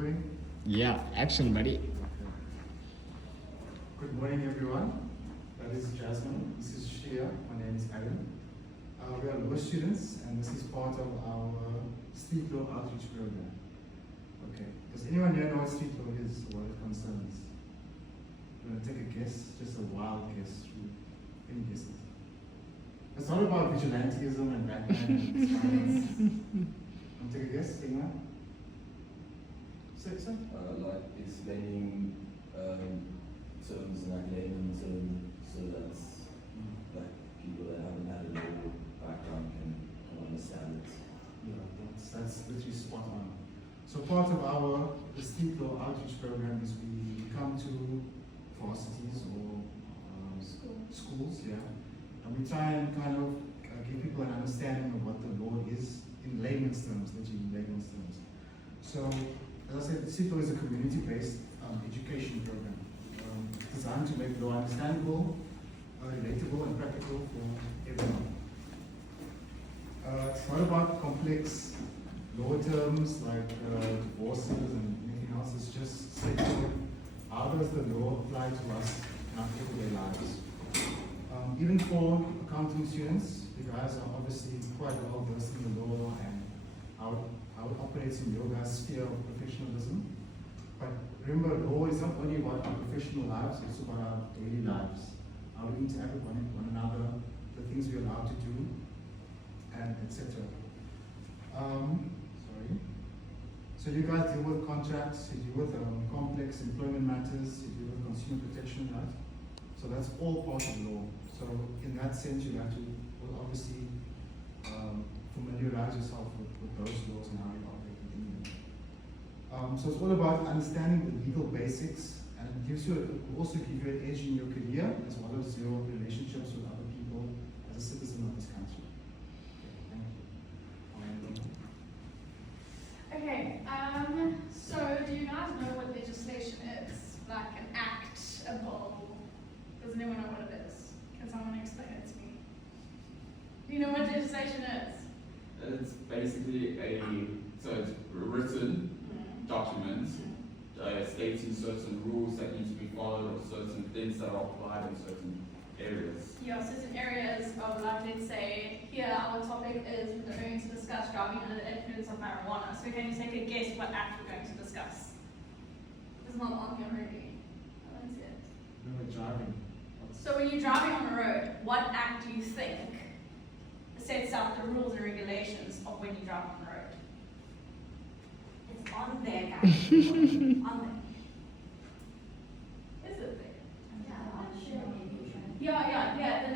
Recording? Yeah, action, buddy. Good morning, everyone. That is Jasmine. This is Shia. My name is Adam. We are law students, and this is part of our street law outreach program. Okay. Does anyone here know what street law is or what it concerns? You want to take a guess? Just a wild guess. Any guesses? It's not about vigilantism and Batman and science. Want to take a guess? Anyone? Say. Like explaining terms in like layman terms, so that like people that haven't had a law background can understand it. Yeah, that's literally spot on. So part of the street law outreach program is we come to varsities or schools, yeah, and we try and kind of give people an understanding of what the law is in layman's terms, literally in layman's terms. So, as I said, the street law is a community-based education program designed to make law understandable, relatable, and practical for everyone. It's not about complex law terms like divorces and anything else. It's just straightforward. How does the law apply to us in our everyday lives? Even for accounting students, you guys are obviously quite well versed in the law and how it operates in your guys' sphere of professionalism. But remember, law is not only about our professional lives, it's about our daily lives, how we interact with one another, the things we're allowed to do, and etc. So you guys deal with contracts, you deal with complex employment matters, you deal with consumer protection, right? So that's all part of law. So in that sense, you have to obviously familiarize yourself with those laws and how you operate within them. So it's all about understanding the legal basics, and it will also give you an edge in your career as well as your relationships with other people as a citizen of this country. Thank you. Okay, so do you guys know what legislation is? Like an act, a bill? Does anyone know what it is? Can someone explain it to me? Do you know what legislation is? It's basically so it's written document stating certain rules that need to be followed or certain things that are applied in certain areas. Yeah, certain areas of, like, let's say, here our topic is we're going to discuss driving under the influence of marijuana. So can you take a guess what act we're going to discuss? It's not on here already. I don't see it. No, driving. So when you're driving on the road, what act do you think sets out the rules and regulations of when you drive on the road? It's on there, guys. On there. Is it there? Yeah, Yeah. The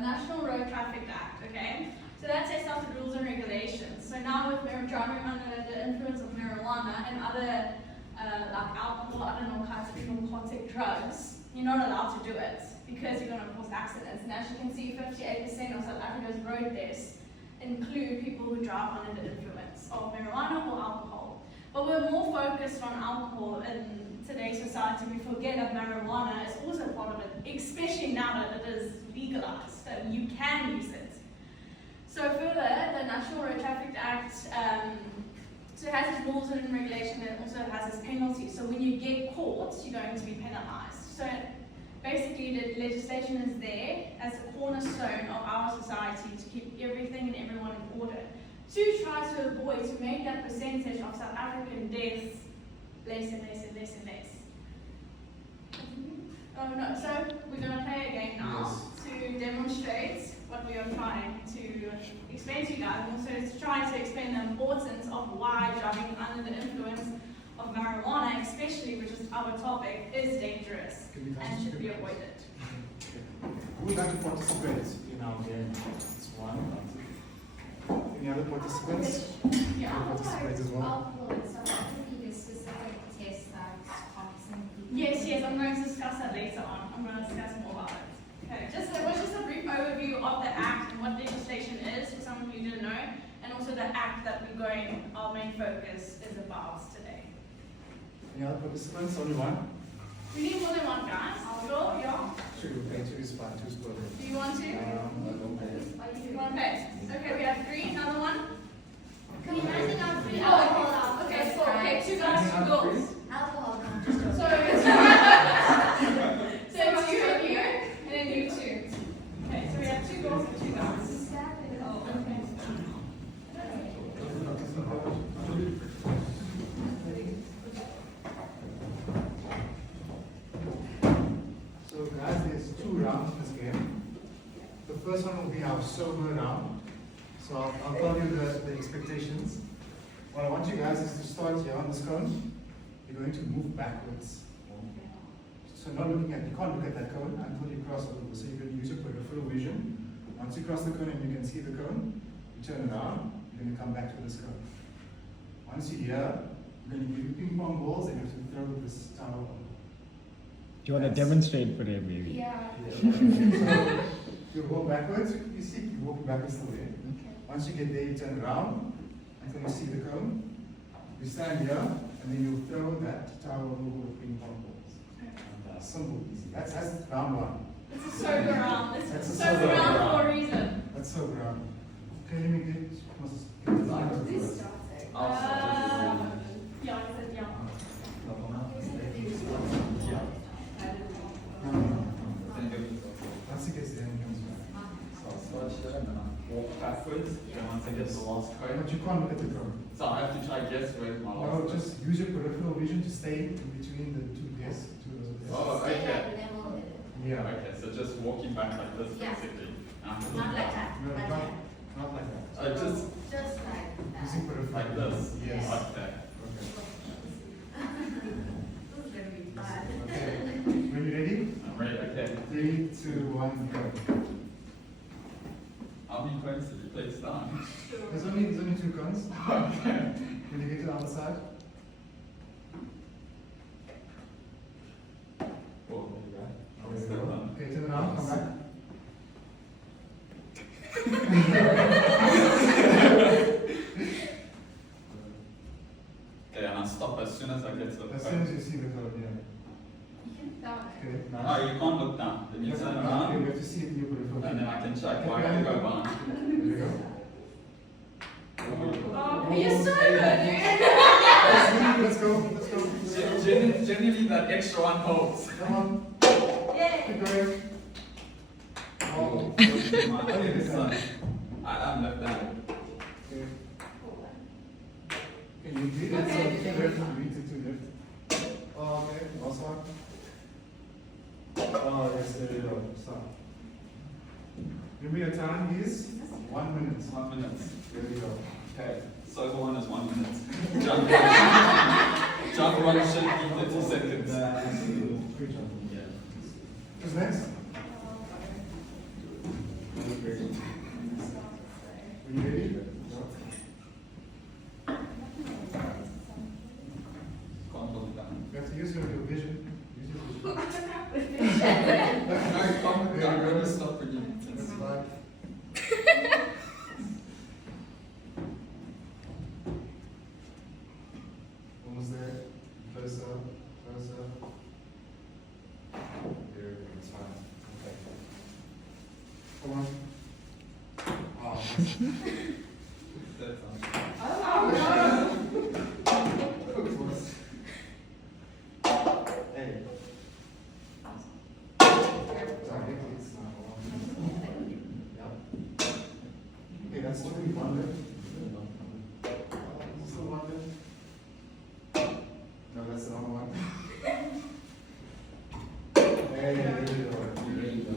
National Road Traffic Act, okay? So that sets out the rules and regulations. So now with driving under the influence of marijuana and other like alcohol, other narcotic drugs, you're not allowed to do it because you're going to cause accidents. And as you can see, 58% of South Africa's road deaths include people who drive under the influence of marijuana or alcohol. But we're more focused on alcohol in today's society. We forget that marijuana is also part of it, especially now that it is legalized, so you can use it. So further, the National Road Traffic Act so it has its rules and regulations, and it also has its penalties. So when you get caught, you're going to be penalized. So basically the legislation is there as a cornerstone of our society to keep everything and everyone in order, to try to avoid, to make that percentage of South African deaths less and less and less and less. Oh no, so we're going to play a game now to demonstrate what we are trying to explain to you guys, and also to try to explain the importance of why driving under the influence of marijuana, especially which is our topic, is dangerous and should be avoided. Who would like to participate in our game? It's one. Any other participants? Yeah. Participate as well. alcohol and stuff. That could be a specific test that's Parkinson. Yes, I'm going to discuss that later on. I'm going to discuss more about it. Okay, it was just a brief overview of the Act and what legislation is for some of you who didn't know, and also the Act that our main focus is about today. Any other participants? Only one? We need more than one, guys. Sure, yeah. Should we pay two is fine, two is perfect. Do you want to? You want to pay? Okay, we have three. Another one? Can you guys think I'm pretty Oh, okay. Okay, two goals. Alcohol, no, just So, okay. so it's you and you, and then you two. Okay, so we have two girls and two guys. Oh, okay. So guys, there's 2 rounds in this game. The first one will be our sober round. So I'll tell you the expectations. What I want you guys is to start here on this cone. You're going to move backwards. So not looking at, you can't look at that cone until you cross over. So you're going to use your peripheral vision. Once you cross the cone and you can see the cone, you turn around, you're going to come back to this cone. Once you're here, you're going to give you ping pong balls and you have to throw this towel on. Do you want to demonstrate for them, maybe? Yeah. So you walk backwards, you see, you walk backwards still there. Once you get there, you turn around until you see the cone. You stand here, and then you throw that towel over the ping pong balls. Simple, easy. That's round 1. It's a sober round. It's That's a a sober sober round round. for a reason. That's so round. Okay, let me get this line Who's first. starting? I'll start Yeah, I said yeah. No. Once he gets there, he comes back. So I'll start here and then I'll walk backwards. And once I get the last cone, But you can't look at the cone. so I have to try guess where my last No, cone. just use your peripheral vision to stay in between the 2 guests. Oh, Stay okay. at level. Yeah. Okay, so just walking back like this, Yeah. basically. Not like that, No, like not, that. not like that. Just Just like that. Using peripheral. like this. Yes. Yeah. Okay. Okay. This is gonna be fun. Okay. When you ready? I'm ready. Okay. 3, 2, 1, go. How many coins did you place down? There's only 2 cones. Okay. When you get to the other side. Oh, there you go. There you go. Okay, turn around, come back. Okay, and I'll stop as soon as I get to the As soon as you see the cone, yeah. Okay, Oh, nice. you can't look down. Then you turn You around, have to see it in your peripheral and then vision. I can check where I can go behind. There you go. Oh, you're so good, Let's go, let's go. Generally, that extra one helps. Come on, dude. Yay. keep going. Oh, Only this side. I'm left handed. okay. Can you do it? Okay. So you left, you need to left. Oh, okay, last one. Oh, yes, there you go. Stop. Remember your time is 1 minute. 1 minute. There you go. Okay, so one is 1 minute. Jump one should be 30 seconds. Great job. Yeah. Who's next? Are you ready? Can't hold it down. You have to use your vision. Use your vision. No, you can't. There you go. Really stop when you. That's right. Almost there. Closer. Closer. There you go. It's fine. Okay. Come on. Oh, That's hey. Sorry, it's not on. Yep. Okay, that's 21 left. Still 1 left. No, that's the wrong one. Hey, there you go.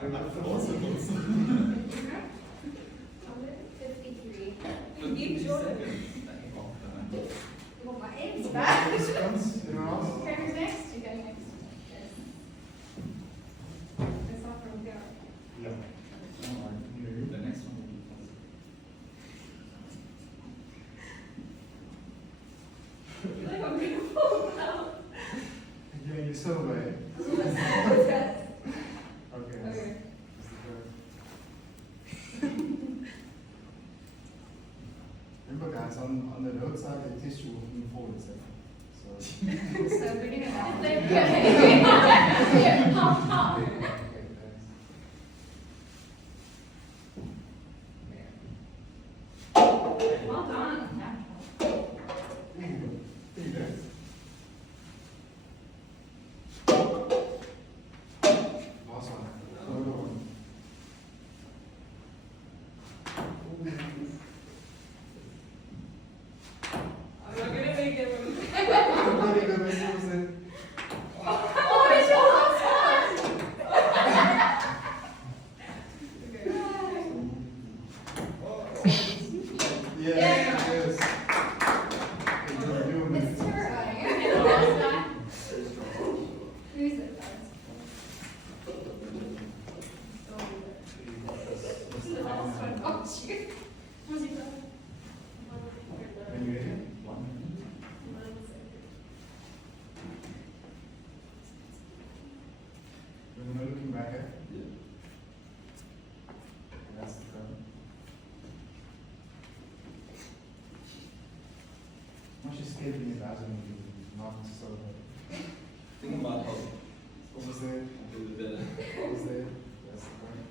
I got the also. 53. 50 seconds. Well, my aim's back. Anyone else? Okay, who's next? You go next. It's not from there. Yeah. The next one will be I feel like I'm gonna fall down. Yeah, you're so right. Yes. Okay. Okay. Remember guys, on the roadside, they test you walking forward, so. So we're doing that. Yeah, how? Okay, thanks. Well done. There you go. Once you're scared when you guys are not sober. Think about how Almost there. do the better. Almost there. That's the point.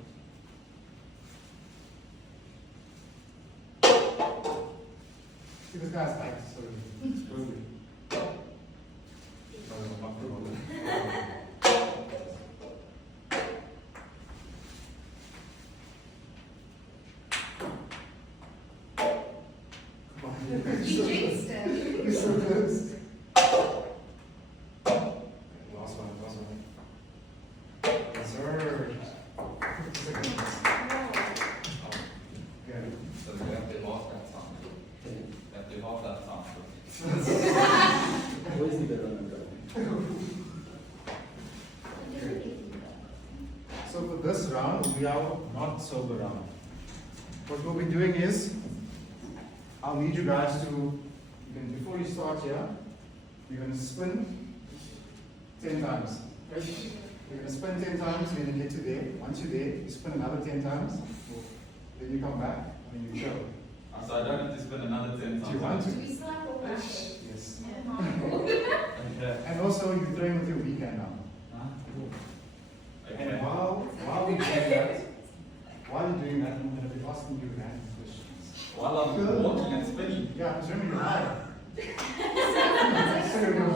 See, this guy's tight, so it's good. You jinxed it. You're so close. Last one, last one. Reserved. 50 seconds. Okay. So we have to half that time. We have to half that time. Always need better on So for this round, we are not sober round. What we'll be doing is, I'll need you guys to, before you start here, you're going to spin 10 times. Okay? You're going to spin 10 times and then you get to there. Once you're there, you spin another 10 times. Then you come back and then you go. So I don't have to spend another 10 times. Do you want to? Do we still have all backwards? Yes. Okay. And also, you're throwing with your weak hand now. Okay. And while we're doing that, while you're doing that, I'm going to be asking you random questions. While I'm walking and spinning. Yeah, because remember your mind. So your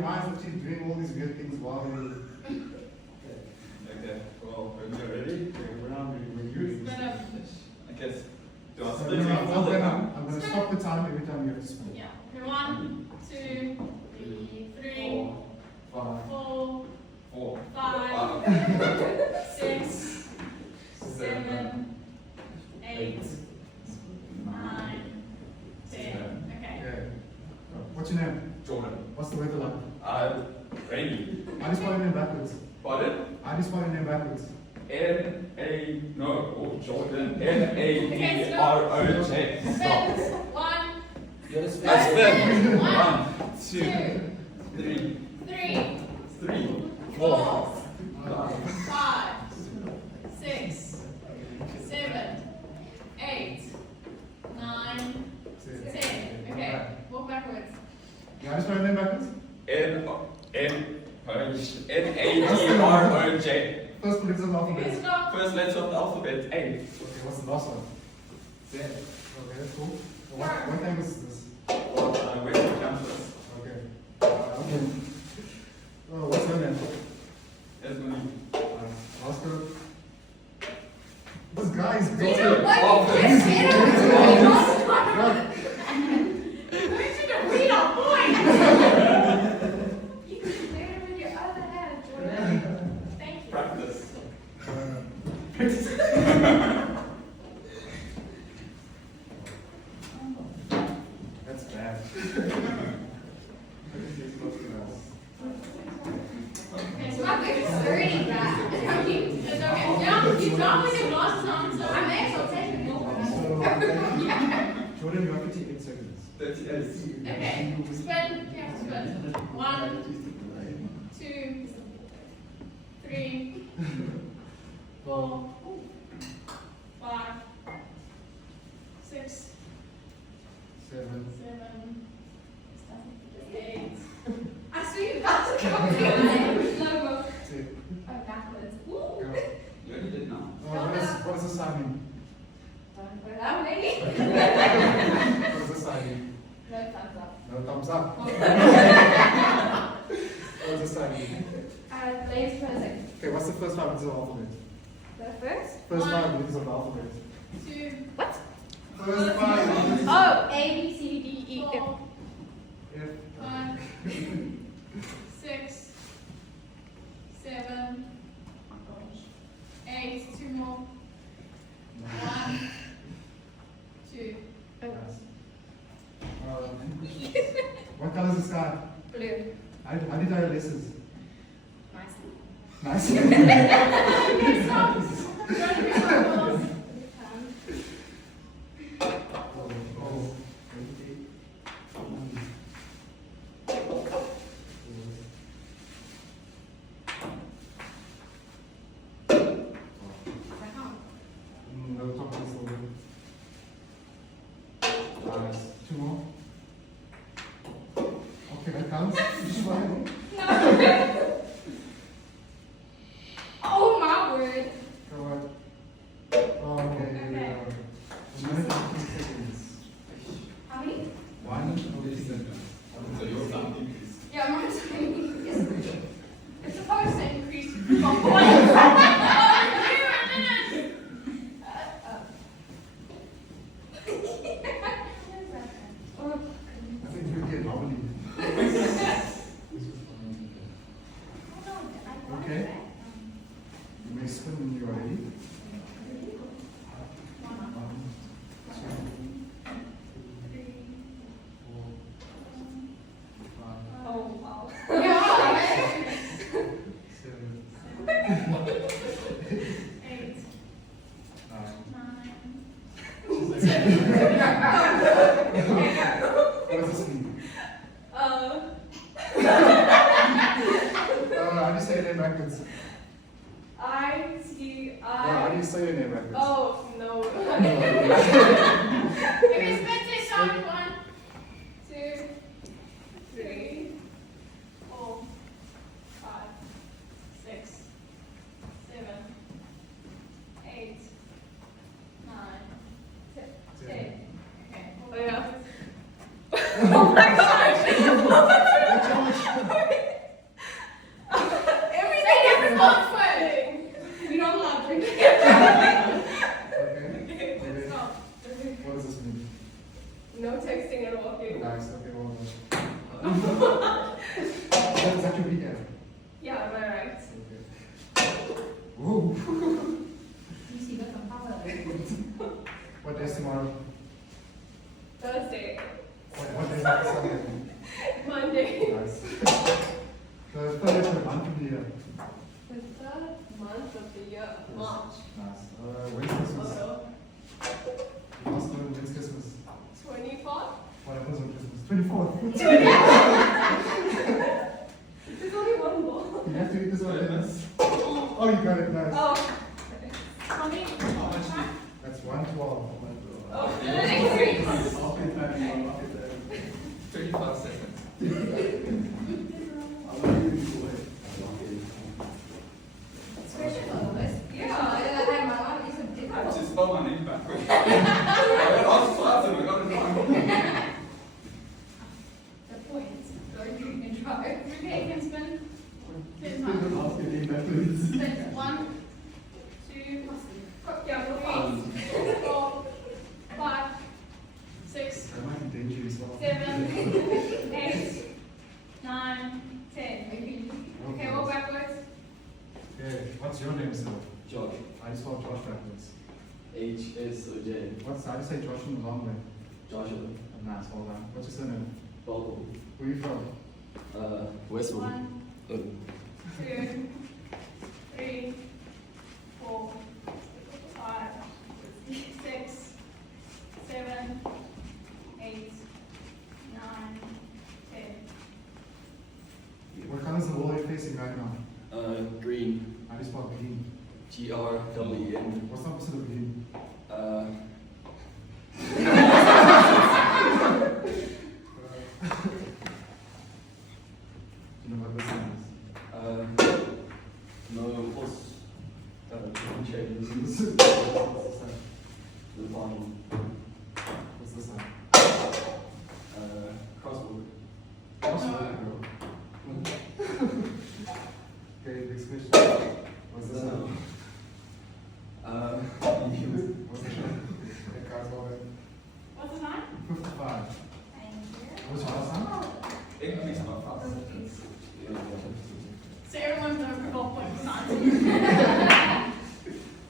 mind's actually doing all these weird things while you're. Okay. Well, when you're ready. Okay, we're now we're using. Spin up. Okay. Do I So spin it all the time? I'm going to stop the time every time you have to spin. Yeah. Okay, 1, 2, 3, 4, 4, 4, 5, 5, 6, 7, 8, 9, 10. Okay. Okay. What's your name? Jordan. What's the weather like? Rainy. How do you spell your name backwards? Pardon? How do you spell your name backwards? Jordan. N-A-D-R-O-J. Stop. Spin. 1, You gotta spin. I spin. 1, 1, 2, 3, 3, 3, 4, 4, 5, 6, 7, 8, 9, 10. Okay, walk backwards. Yeah, how do you spell your name backwards? N-A-D-R-O-J. First letters of the Okay, alphabet. stop. First letter of the alphabet, A. Okay, what's the last one? Z. Okay, that's cool. What time is this? Western campus. Okay. Okay. Oh, what's your name? Esmond. Oscar. This guy is You built know in. what? Just get it. We should have read our point. You can do it with your other hand, Jordan. Thank you. Practice. That's bad. Okay, so My book is already bad. it's okay. Yeah, you dropped with your glasses on, so I may as well take it more. Jordan, you have 58 seconds. 38. Okay, spin. You have to spin. 1, 2, 3, 4, 5, 6, 7. 7, 8. I saw you about to come in. No, 6. oh, backwards. Ooh. Go. You already did now. What does the sign mean? Don't put it that way. What does the sign mean? No thumbs up. No thumbs up. What does the sign mean? Ladies present. Okay, what's the first 5 letters of the alphabet? The first? First 5 One. letters of the alphabet. 2, What? First 5 letters. Oh, A, B, C, D, E, F. 4, F. 5, 6, 7, 8. 2 more. 1, 2. Nice. What color is the sky? Blue. How did I lessons? Nice. Nice. Okay, stop. Don't read our rules. No top of the silver. Nice. 2 more. counts? Fine. No. Oh my word. Go on. Oh, okay, here we Okay. go. 1 minute and 15 seconds. How many? 1 minute. So your time increase. Yeah, mine's tiny. It's supposed to increase from point. Oh, you did it! I think you'll get lovely. Okay. You may spin when you are ready. 1, 2, 3, 4, 5, Oh, wow. 7, 8, 9. 9. What does this mean? How do you say your name backwards? How do you say your name backwards? Oh, no. Okay, spin this on 1, 2, 3, 4, 5, 6, 7, 8, 9, 10. Okay. Oh, yeah. Oh my gosh! Everything is working. You don't love drinking. Okay. Stop. What does this mean? No texting and walking. Nice. Okay, well done. That is actually weekend. Yeah, am I right? Okay. Whoa. You see, got some power there. What day is tomorrow? Thursday. What day is next Sunday? Monday. Nice. The third of the month of the year. The third month of the year, March. Nice. When's Christmas? Oh You must know when's Christmas. no. 24th? What happens on Christmas? 24th. There's only one more. You have to eat this one. Oh, you got it. Nice. Oh. How many? How much? That's 112. Oh, increase. 25 seconds. Especially for us. Yeah. My one is a I different. just spelled my name backwards. I got slides and I got it wrong. The point. So you can try. Okay, you can spin. Spin time. Spin. 1, 2, yeah, 3, 4, 5, 6, That might be dangerous as well. 7, 8, 9, 10. Okay, walk backwards. Okay, what's your name, sir? Josh. I just spelled Josh backwards. HSOJ. How do you say Josh in the long way? Joshua. Oh, nice, well done. What's your surname? Balco. Where are you from? Westwood. 1, 2, 3, 4, 5, 6, 7, 8, 9, 10. What color is the wall you're facing right now? Green. How do you spell green? GRWN. What's the opposite of green? Do you know what this is? No, plus, change. This is- The bottom. What's this one? Crossword. Crossword, bro. Okay, next question. What's this one? What's this one? Okay, guys, well done. What's the time? 55. Thank you. What's your last time? Increase my fast. So everyone's done for 12 points time.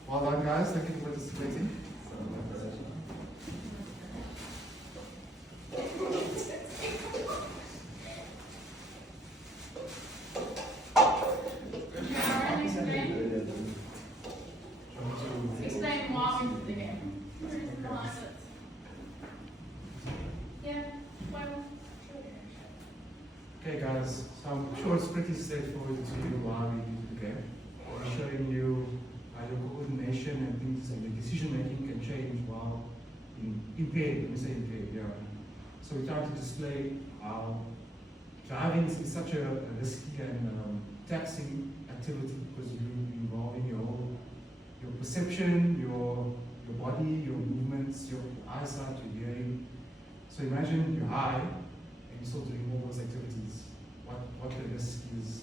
Well done, guys. Thank you for participating. Alright, explain why we did the game. Why is it? Yeah, well, Okay, guys. So I'm sure it's pretty straightforward to you why we do the game. We're showing you how your coordination and things and the decision making can change while impaired. Let me say impaired, yeah. So we try to display how driving is such a risky and taxing activity because you're involving your perception, your body, your movements, your eyesight, your hearing. So imagine you're high and you're still doing all those activities. What the risk is,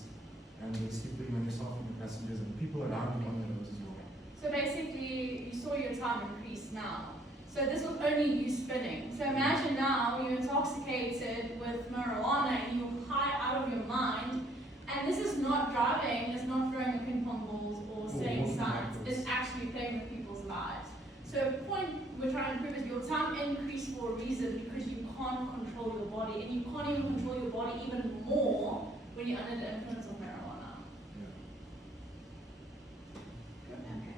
and the risk you're putting on yourself and the passengers and the people around you on the roads as well. So basically, you saw your time increase now. So this was only you spinning. So imagine now you're intoxicated with marijuana and you're high out of your mind. And this is not driving, it's not throwing ping pong balls or saying signs. It's actually playing with people's lives. So the point we're trying to prove is your time increased for a reason because you can't control your body. And you can't even control your body even more when you're under the influence of marijuana. Okay.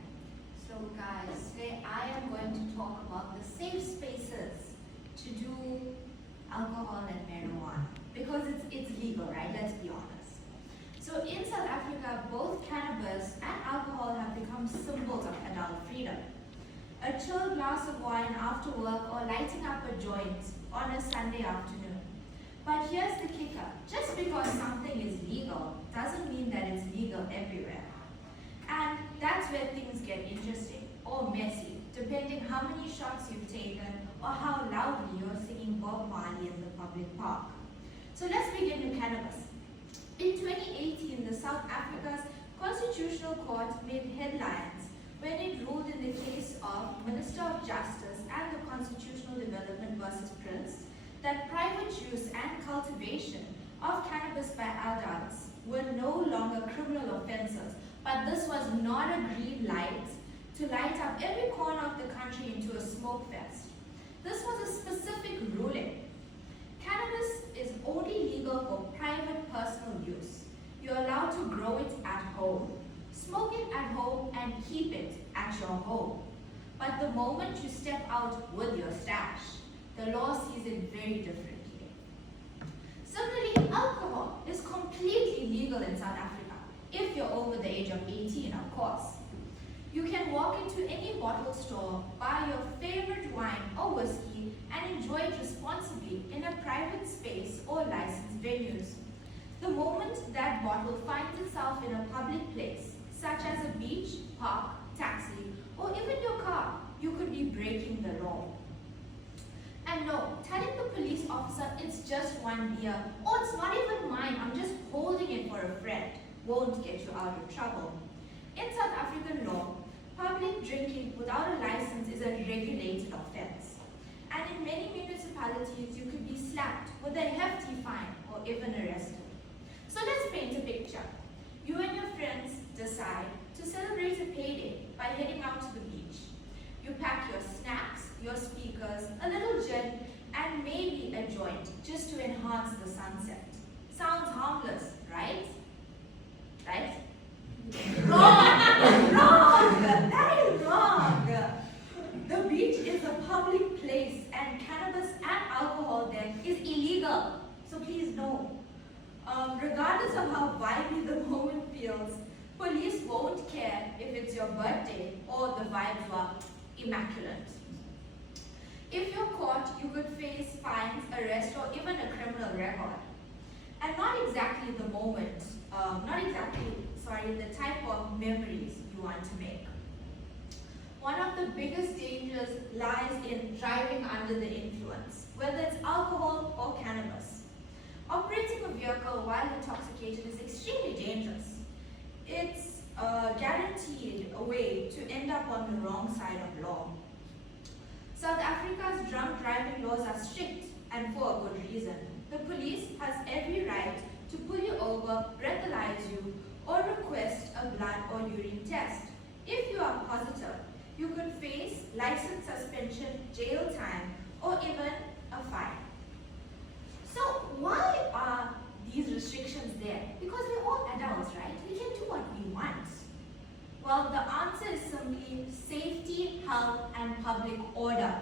So guys, today I am going to talk about the safe spaces to do alcohol and marijuana. Because it's legal, right? Let's be honest. So in South Africa, both cannabis and alcohol have become symbols of adult freedom. A chilled glass of wine after work or lighting up a joint on a Sunday afternoon. But here's the kicker. Just because something is legal doesn't mean that it's legal everywhere. And that's where things get interesting or messy, depending how many shots you've taken or how loudly you're singing Bob Marley in the public park. So let's begin with cannabis. In 2018, the South Africa's Constitutional Court made headlines when it ruled in the case of Minister of Justice and the Constitutional Development versus Prince that private use and cultivation of cannabis by adults were no longer criminal offenses, but this was not a green light to light up every corner of the country into a smoke fest. This was a specific ruling. Cannabis is only legal for private personal use. You're allowed to grow it at home, smoke it at home, and keep it at your home. But the moment you step out with your stash, the law sees it very differently. Similarly, alcohol is completely legal in South Africa, if you're over the age of 18, of course. You can walk into any bottle store, buy your favorite wine or whiskey, and enjoy it responsibly in a private space or licensed venues. The moment that bottle finds itself in a public place, such as a beach, park, taxi, or even your car, you could be breaking the law. And no, telling the police officer it's just one beer, or it's not even mine, I'm just holding it for a friend, won't get you out of trouble. In South African law, public drinking without a license is a regulated offense. And in many municipalities, you could be slapped with a hefty fine or even arrested. So let's paint a picture. You and your friends decide to celebrate a payday by heading out to the beach. You pack your snacks, your speakers, a little gin, and maybe a joint just to enhance the sunset. Sounds harmless, right? Right? Wrong! Wrong! That is wrong! The beach is a public place and cannabis and alcohol there is illegal. So please know. Regardless of how vibey the moment feels, police won't care if it's your birthday or the vibes were immaculate. If you're caught, you could face fines, arrest, or even a criminal record. And not exactly the moment, the type of memories you want to make. One of the biggest dangers lies in driving under the influence, whether it's alcohol or cannabis. Operating a vehicle while intoxicated is extremely dangerous. It's guaranteed a way to end up on the wrong side of law. South Africa's drunk driving laws are strict and for a good reason. The police has every right to pull you over, breathalyze you, or request a blood or urine test. If you are positive, you could face license suspension, jail time, or even a fine. So why are these restrictions there? Because we're all adults, right? We can do what we want. Well, the answer is simply safety, health, and public order.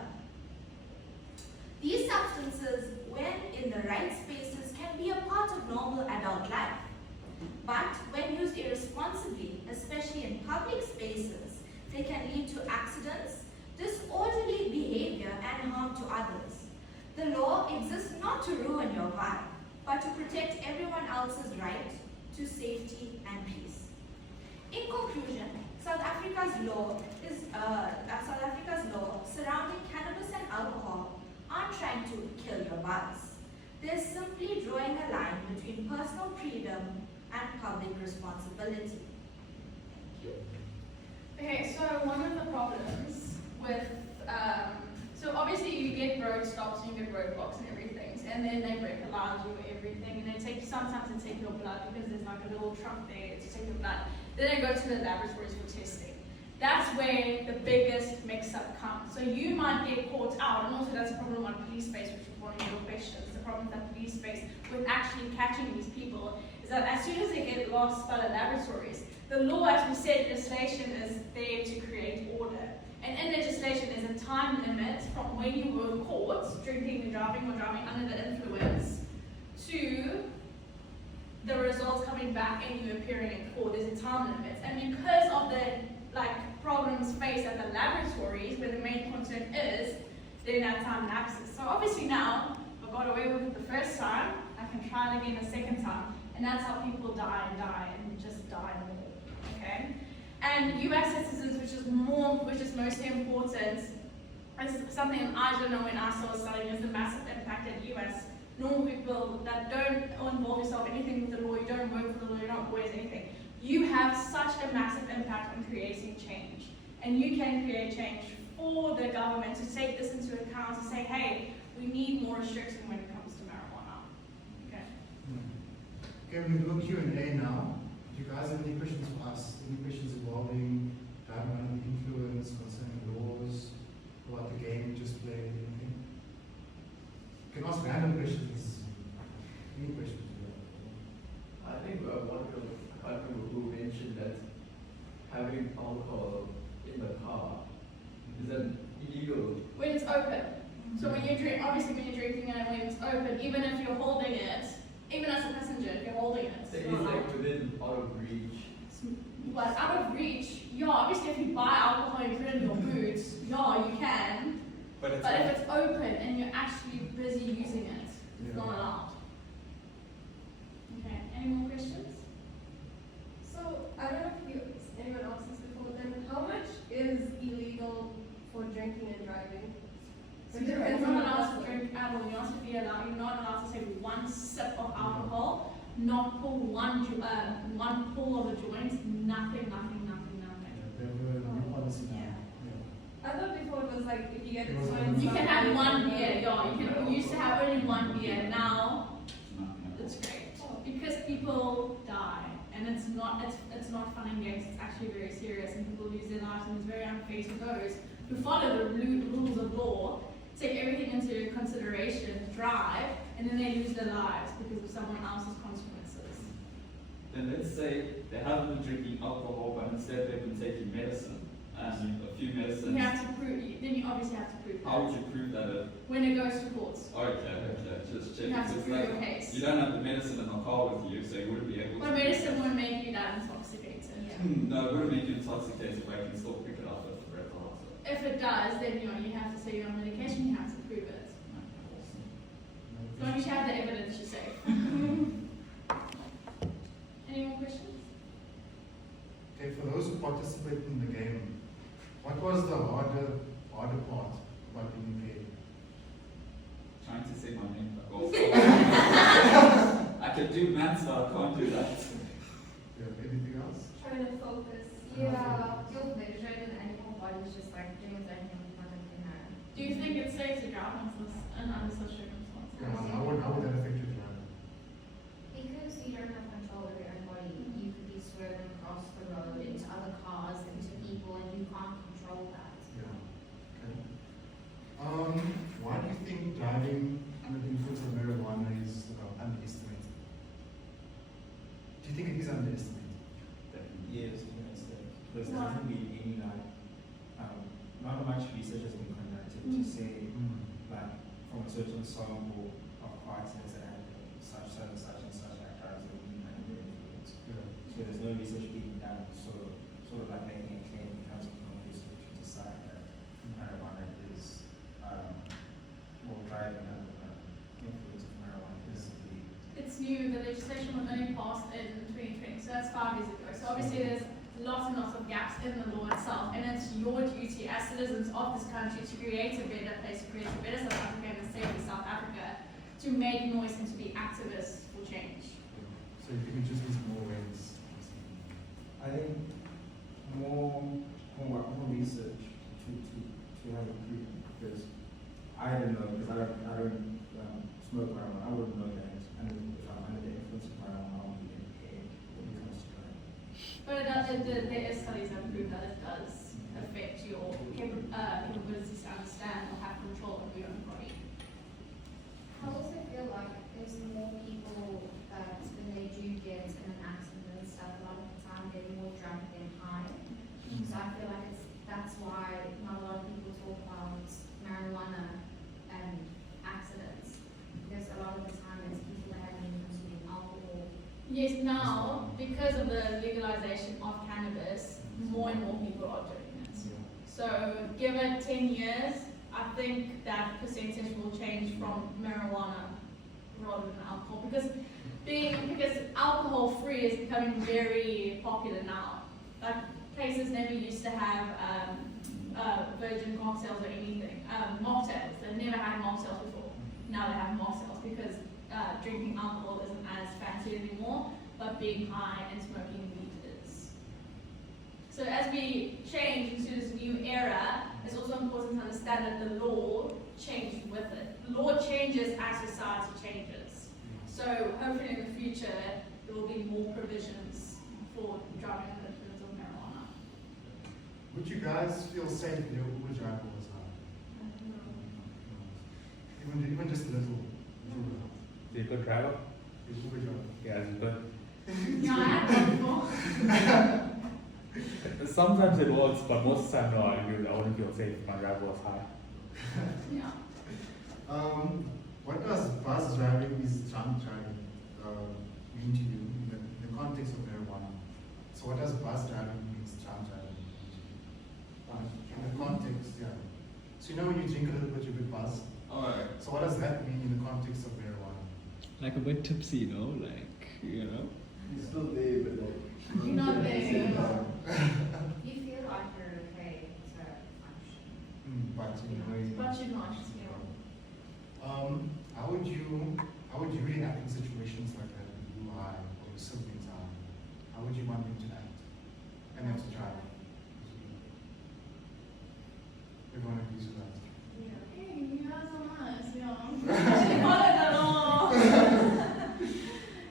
These substances, when in the right spaces, can be a part of normal adult life. But when used irresponsibly, especially in public spaces, they can lead to accidents, disorderly behavior, and harm to others. The law exists not to ruin your vibe, but to protect everyone else's right to safety and peace. In conclusion, South Africa's law surrounding cannabis and alcohol aren't trying to kill your buzz. They're simply drawing a line between personal freedom and public responsibility. Okay, so one of the problems with, so obviously you get road stops, you get roadblocks and everything, and then they breathalyze you everything, and they sometimes they take your blood because there's like a little trunk there to take your blood. Then they go to the laboratories for testing. That's where the biggest mix-up comes. So you might get caught out, and also that's a problem on police space, which is one of your questions. The problem that police face with actually catching these people is that as soon as they get lost by the laboratories, the law, as we said, legislation is there to create order. And in legislation, there's a time limit from when you were caught drinking and driving or driving under the influence to the results coming back and you appearing in court. There's a time limit. And because of the problems faced at the laboratories, where the main concern is, then that time lapses. So obviously now, I got away with it the first time, I can try it again the second time. And that's how people die and just die more. Okay? And US citizens, which is mostly important, is something I don't know when I started studying, is the massive impact in US. Normal people that don't involve yourself in anything with the law, you don't work for the law, you're not always anything. You have such a massive impact on creating change. And you can create change for the government to take this into account, to say, hey, we need more restriction when it comes to marijuana. Okay? Okay, we're going to do a Q&A now. Do you guys have any questions for us? Any questions involving driving under the influence, concerning laws, about the game you just played, anything? You can ask random questions. Any questions? I think one of the, I can't remember who mentioned that having alcohol in the car is an illegal. When it's open. So when you're obviously when you're drinking it, when it's open, even if you're holding it, even as a passenger, if you're holding it. So it's like within out of reach. But out of reach, yeah, obviously if you buy alcohol and put it in your boots, yeah, you can. But if it's open and you're actually busy using it, it's not allowed. Okay, any more questions? So, I don't know if anyone else has before, but then how much is illegal for drinking and driving? So you're not allowed to drink at all. You're not allowed to take one sip of alcohol, not pull one pull of a joint, nothing. They have a new policy now. I thought before it was like if you get It was joints. You can have one beer, yeah. You used to have only one beer. Now it's great because people die, and it's not fun and games. It's actually very serious, and people lose their lives, and it's very unfair to those who follow the rules of law, take everything into consideration, drive, and then they lose their lives because of someone else's consequences. Then let's say they haven't been drinking alcohol, but instead they've been taking medicine, and a few medicines. You have to prove. Then you obviously have to prove that. How would you prove that? When it goes to court. Okay, just check. You have to It's prove like your case. you don't have the medicine in the car with you, so you wouldn't be able to. Well, medicine won't make you that intoxicated. No, it wouldn't make you intoxicated, but I can still pick it up at the breathalyzer. If it does, then you have to say you're on medication. You have to prove it. As long as you have the evidence, you're safe. Any more questions? Okay, for those who participate in the game, what was the harder part about being paid? Trying to say my name, but also I can do maths, but I can't do that. Yeah, anything else? Trying to focus. Yeah, your vision and your body is just like doing its own thing for the dinner. Do you think it's safe to drive under such circumstances? Yeah, how would that affect your driving? Because you don't have control of your own body, you could be swerving across the road into other cars, into people, and you can't control that. Yeah. Okay. Why do you think driving under the influence of marijuana is underestimated? Do you think it is underestimated? Yes, because there hasn't been any not much research has been conducted to say from a certain sample of partners that have such and such like drugs that we might be influenced. Yeah. So there's no research being done, so sort of like making a claim becomes conclusive to decide that marijuana is driving under the influence of marijuana is the new, the legislation was only passed in 2020, so that's 5 years ago. So obviously there's lots and lots of gaps in the law itself, and it's your duty as citizens of this country to create a better place, to create a better South Africa and a safer South Africa, to make noise and to be activists for change. So if you can just use more ways. I think more research to have a clue, because I don't know, because I don't smoke marijuana. I wouldn't know that. And if I'm under the influence of marijuana, I won't be impaired when it comes to crime. But there is studies that prove that it does affect your capabilities to understand or have control of your own body. I also feel like there's more people that when they do get in an accident and stuff, a lot of the time they're more drunk than high. So I feel like that's why not a lot of people talk about marijuana and accidents, because a lot of the time it's people that haven't been consuming alcohol. Yes, now, because of the legalization of cannabis, more and more people are doing it. So give it 10 years, I think that percentage will change from marijuana rather than alcohol, because alcohol free is becoming very popular now. Like places never used to have virgin cocktails or anything. Mocktails, they've never had mocktails before. Now they have mocktails because drinking alcohol isn't as fancy anymore, but being high and smoking weed is. So as we change into this new era, it's also important to understand that the law changed with it. The law changes as society changes. So hopefully in the future, there will be more provisions for driving under the influence of marijuana. Would you guys feel safe if your Uber driver was high? Even just a little. Is he a good driver? Your Uber driver. Yeah, he's good. Yeah, I had one before. Sometimes it works, but most of the time, no, I wouldn't feel safe if my driver was high. Yeah. What does bus driving is drunk driving mean to you in the context of marijuana? So what does bus driving mean drunk driving mean to you? In the context, yeah. So you know when you drink a little bit, you get buzz. Alright. So what does that mean in the context of marijuana? Like a bit tipsy, you know, He's still there, but like. You're not there. You feel like you're okay to function. But in a way. But you're not, yeah. How would you react in situations like that when you are or your siblings are? How would you want them to act? And have to drive. Everyone agrees with that. Hey, you guys are nice, yeah. Actually followed the law.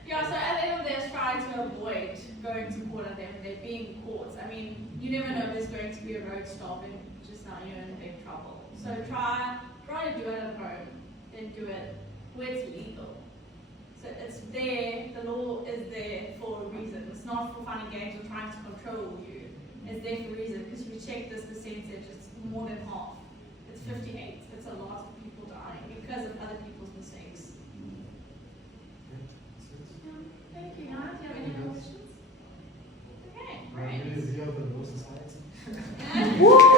Yeah, so at the end of the day, it's trying to avoid going to court at the end of the day, being caught. I mean, you never know if there's going to be a road stop and just now you're in big trouble. So try to do it at home, then do it where it's legal. So it's there, the law is there for a reason. It's not for fun and games or trying to control you. It's there for a reason, because if you check this percentage, it's more than half. It's 58. It's a lot of people dying because of other people's mistakes. Thank you, guys. Do you have any other questions? Okay, great. Really zero the law society. Woo!